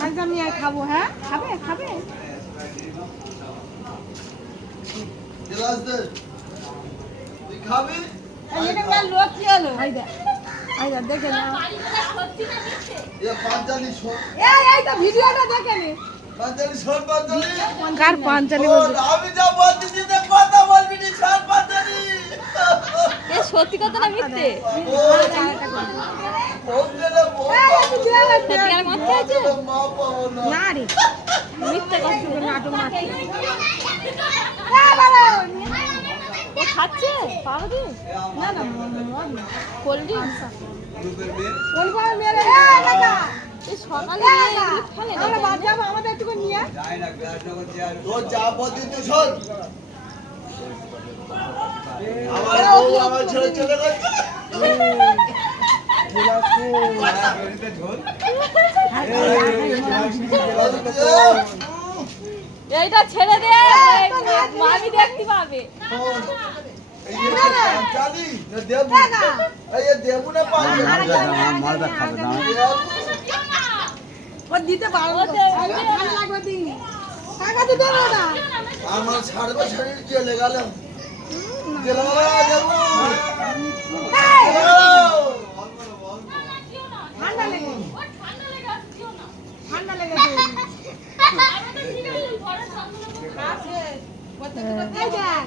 একদম নিয়ে খাবো। হ্যাঁ খাবে খাবে গ্লাস দে তুই খাবি এখানকার লোক কি হলো আইদা দেখে না এ পাঁচালি শোন এই তো ভিডিওটা দেখে নে পাঁচালি শোন পাঁচালি কার পাঞ্চালি ও আমি যা বলছি দিতে কথা বলবি নি শোন পাঁচালি এ সত্যি কথা না মিথ্যে? ও ওকে না সত্যিকার মদ খেয়েছে? মা পাবো না না রে মিথ্যে কথা। নাটক মারছে ও খাচ্ছে পাউরুটি? না না কোল্ড ড্রিঙ্কস? ওই পাড়া মেরে লাগা এই সকালে খেলে আমরা বাদ যাবো আমাদের একটু নিয়ে তোর যা বলছি তুই শোন আমার বউ আমার ছেড়ে চলে গেছে এইটা ছেড়ে দে, মামি দেখতে পাবে। এই যে পাঁচালি না দেবু এই দেবু না পাঁচালি মালটা খাবে না ও দিতে পারবো ভালো লাগবে দিন টাকা দিতে হবে না আমার ছাড়বে শরীর চলে গেলাম দেবু ঠান্ডা লেগে ঠান্ডা লেগে এই দেখ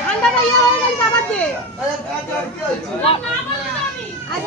ঠান্ডাটা ইয়ে হয়ে গেল আবার দে আরে কাজ আর কি হচ্ছে আরে